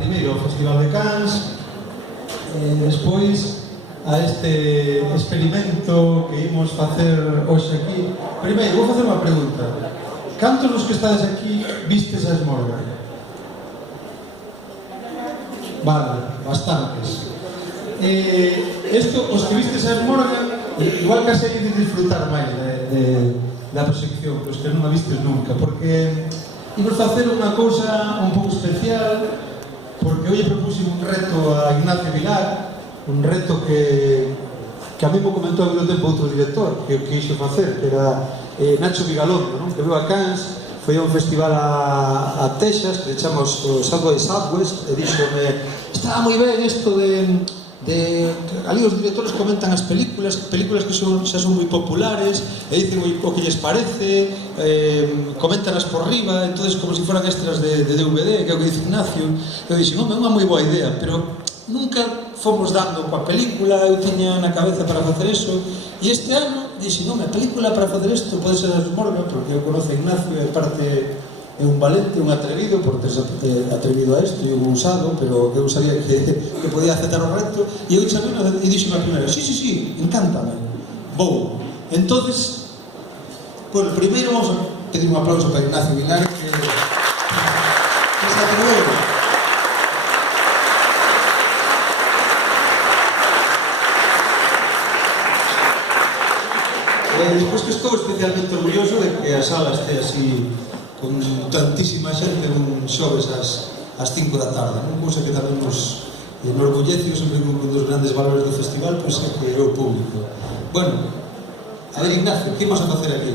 primeiro ao Festival de Cannes, despois a este experimento que imos facer hoxe aquí. Primeiro, vou facer unha pregunta. Cantos dos que estades aquí vistes a Smorgon? Vale, bastantes. Os que vistes a Smorgon, igual que hai de disfrutar máis da proxección, os que non a vistes nunca, porque imos facer unha cousa un pouco especial, porque hoxe propuse un reto a Ignacio Vilar, un reto que a mí me comentou ao mesmo tempo outro director que quixo facer, que era Nacho Vigalondo, non? Que veu a Cannes, foi a un festival a Texas que chamamos o South by Southwest, e díxome, está moi ben isto de ali os directores comentan as películas que xa son moi populares e dicen o que lles parece, comentanlas por riba, entonces como se foran extras de DVD, que é o que dice Ignacio. Eu dixen, home, é unha moi boa idea, pero nunca fomos dando coa película, eu tiña na cabeza para facer eso, e este ano dixen, home, a película para facer isto pode ser a Smorgon, porque eu conoce a Ignacio e parte é un valente, un atrevido, por ter atrevido a isto e un usado, pero eu sabía que podía aceptar o reto, e eu chamei e dixo na primeira, sí, encántame, vou. Entonces, bueno, primeiro vamos a pedir un aplauso para Ignacio Vilar, que se atreveu. Despois que estou especialmente orgulloso de que a sala este así con tantísima xente un xoves ás 5 da tarde, non? Cousa que tamén nos enorgullece, sempre un dos grandes valores do festival, pois é que é o público. Bueno, a ver, Ignacio, que imos a facer aquí?